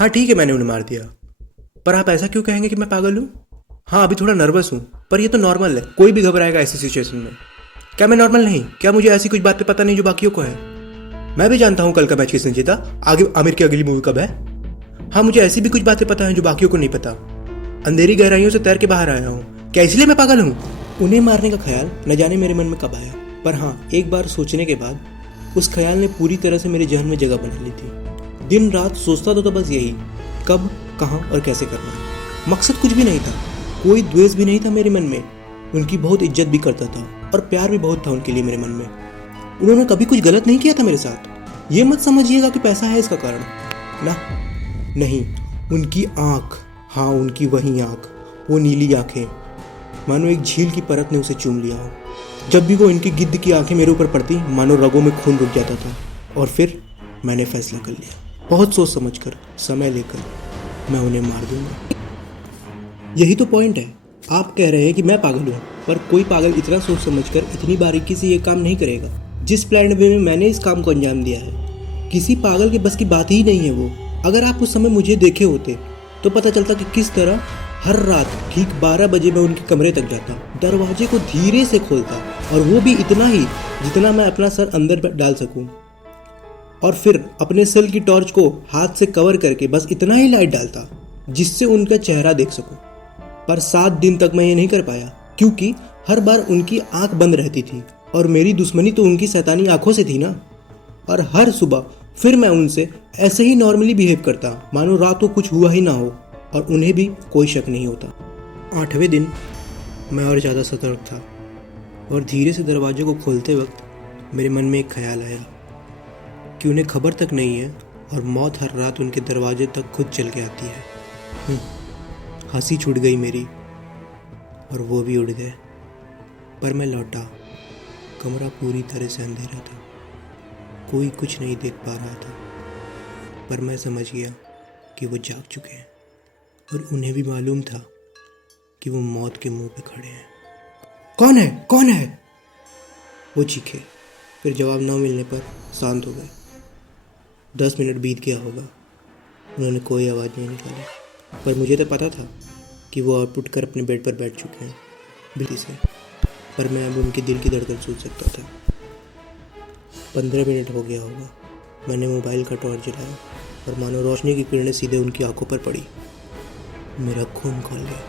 हाँ ठीक है, मैंने उन्हें मार दिया। पर आप ऐसा क्यों कहेंगे कि मैं पागल हूँ? हाँ अभी थोड़ा नर्वस हूँ, पर ये तो नॉर्मल है, कोई भी घबराएगा ऐसी सिचुएशन में। क्या मैं नॉर्मल नहीं? क्या मुझे ऐसी कुछ बातें पता नहीं जो बाकियों को है? मैं भी जानता हूँ कल का मैच किसने जीता, आगे आमिर की अगली मूवी कब है। हाँ मुझे ऐसी भी कुछ बातें पता हैं जो बाकियों को नहीं पता। अंधेरी गहराइयों से तैर के बाहर आया हूँ। क्या इसलिए मैं पागल हूँ? उन्हें मारने का ख्याल न जाने मेरे मन में कब आया, पर हाँ एक बार सोचने के बाद उस ख्याल ने पूरी तरह से मेरे जहन में जगह बना ली थी। दिन रात सोचता तो बस यही, कब, कहाँ और कैसे करना है। मकसद कुछ भी नहीं था, कोई द्वेष भी नहीं था मेरे मन में। उनकी बहुत इज्जत भी करता था और प्यार भी बहुत था उनके लिए मेरे मन में। उन्होंने कभी कुछ गलत नहीं किया था मेरे साथ। ये मत समझिएगा कि पैसा है इसका कारण, ना नहीं। उनकी आँख, हाँ उनकी वही आँख, वो नीली आँखें, मानो एक झील की परत ने उसे चूम लिया हो। जब भी वो इनकी गिद्ध की आंखें मेरे ऊपर पड़ती, मानो रगों में खून रुक जाता था। और फिर मैंने फैसला कर लिया, बहुत सोच समझकर, समय लेकर, मैं उन्हें मार दूंगा। यही तो पॉइंट है। आप कह रहे हैं कि मैं पागल हूँ, पर कोई पागल इतना सोच समझकर इतनी बारीकी से ये काम नहीं करेगा जिस प्लान वे में मैंने इस काम को अंजाम दिया है। किसी पागल के बस की बात ही नहीं है वो। अगर आप उस समय मुझे देखे होते तो पता चलता कि किस तरह हर रात ठीक 12 बजे मैं उनके कमरे तक जाता, दरवाजे को धीरे से खोलता, और वो भी इतना ही जितना मैं अपना सर अंदर डाल सकूं, और फिर अपने सेल की टॉर्च को हाथ से कवर करके बस इतना ही लाइट डालता जिससे उनका चेहरा देख सकूं। पर 7 दिन तक मैं ये नहीं कर पाया, क्योंकि हर बार उनकी आंख बंद रहती थी और मेरी दुश्मनी तो उनकी शैतानी आंखों से थी ना। और हर सुबह फिर मैं उनसे ऐसे ही नॉर्मली बिहेव करता, मानो रात को कुछ हुआ ही ना हो, और उन्हें भी कोई शक नहीं होता। 8वें दिन मैं और ज़्यादा सतर्क था, और धीरे से दरवाजे को खोलते वक्त मेरे मन में एक ख्याल आया कि उन्हें खबर तक नहीं है और मौत हर रात उनके दरवाजे तक खुद चल के आती है। हंसी छूट गई मेरी और वो भी उड़ गए। पर मैं लौटा, कमरा पूरी तरह से अंधेरा था, कोई कुछ नहीं देख पा रहा था। पर मैं समझ गया कि वो जाग चुके हैं, और उन्हें भी मालूम था कि वो मौत के मुंह पे खड़े हैं। कौन है, कौन है? वो चीखे। फिर जवाब न मिलने पर शांत हो गए। 10 मिनट बीत गया होगा, उन्होंने कोई आवाज़ नहीं निकाली। पर मुझे तो पता था कि वो अब उठकर अपने बेड पर बैठ चुके हैं बिल्ली से, पर मैं अब उनके दिल की धड़कन सुन सकता था। 15 मिनट हो गया होगा। मैंने मोबाइल का टॉर्च जलाया और मानो रोशनी की किरणें सीधे उनकी आंखों पर पड़ी। मेरा खून खोल गया।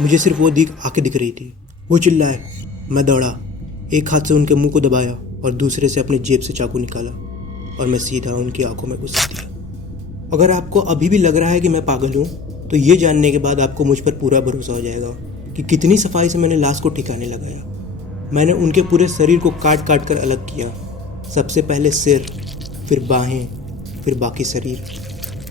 मुझे सिर्फ वो आंखें दिख रही थी। वो चिल्लाए। मैं दौड़ा, एक हाथ से उनके मुंह को दबाया और दूसरे से अपनी जेब से चाकू निकाला, और मैं सीधा उनकी आंखों में घुस दिया। अगर आपको अभी भी लग रहा है कि मैं पागल हूँ, तो ये जानने के बाद आपको मुझ पर पूरा भरोसा हो जाएगा कि कितनी सफाई से मैंने लाश को ठिकाने लगाया। मैंने उनके पूरे शरीर को काट काट कर अलग किया। सबसे पहले सिर, फिर बाहें, फिर बाकी शरीर।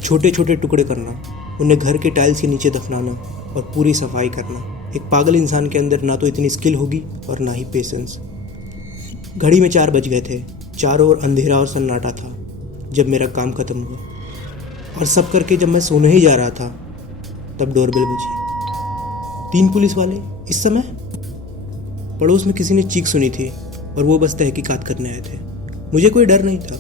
छोटे छोटे टुकड़े करना, उन्हें घर के टाइल्स के नीचे दफनाना और पूरी सफाई करना। एक पागल इंसान के अंदर ना तो इतनी स्किल होगी और ना ही पेशेंस। घड़ी में 4 बज गए थे। चारों ओर अंधेरा और सन्नाटा था जब मेरा काम खत्म हुआ, और सब करके जब मैं सोने ही जा रहा था तब डोरबेल बजी। 3 पुलिस वाले इस समय। पड़ोस में किसी ने चीख सुनी थी और वो बस तहकीकात करने आए थे। मुझे कोई डर नहीं था,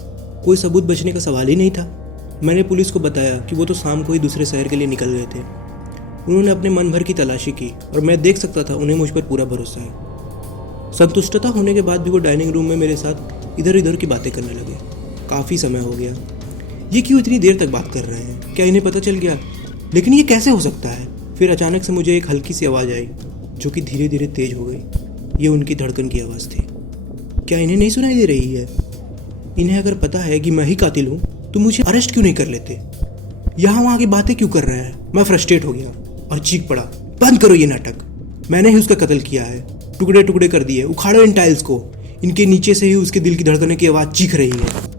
कोई सबूत बचने का सवाल ही नहीं था। मैंने पुलिस को बताया कि वो तो शाम को ही दूसरे शहर के लिए निकल गए थे। उन्होंने अपने मन भर की तलाशी की और मैं देख सकता था उन्हें मुझ पर पूरा भरोसा है। संतुष्टता होने के बाद भी वो डाइनिंग रूम में मेरे साथ इधर उधर की बातें करने लगे। काफ़ी समय हो गया। ये क्यों इतनी देर तक बात कर रहे हैं? क्या इन्हें पता चल गया? लेकिन ये कैसे हो सकता है? फिर अचानक से मुझे एक हल्की सी आवाज़ आई जो कि धीरे धीरे तेज हो गई। ये उनकी धड़कन की आवाज़ थी। क्या इन्हें नहीं सुनाई दे रही है? इन्हें अगर पता है कि मैं ही कातिल हूँ तो मुझे अरेस्ट क्यों नहीं कर लेते? यहाँ वहाँ की बातें क्यों कर रहे हैं? मैं फ्रस्ट्रेट हो गया और चीख पड़ा, बंद करो ये नाटक। मैंने ही उसका कत्ल किया है, टुकड़े टुकड़े कर दिए, उखाड़ो इन टाइल्स को। इनके नीचे से ही उसके दिल की धड़कने की आवाज़ चीख रही है।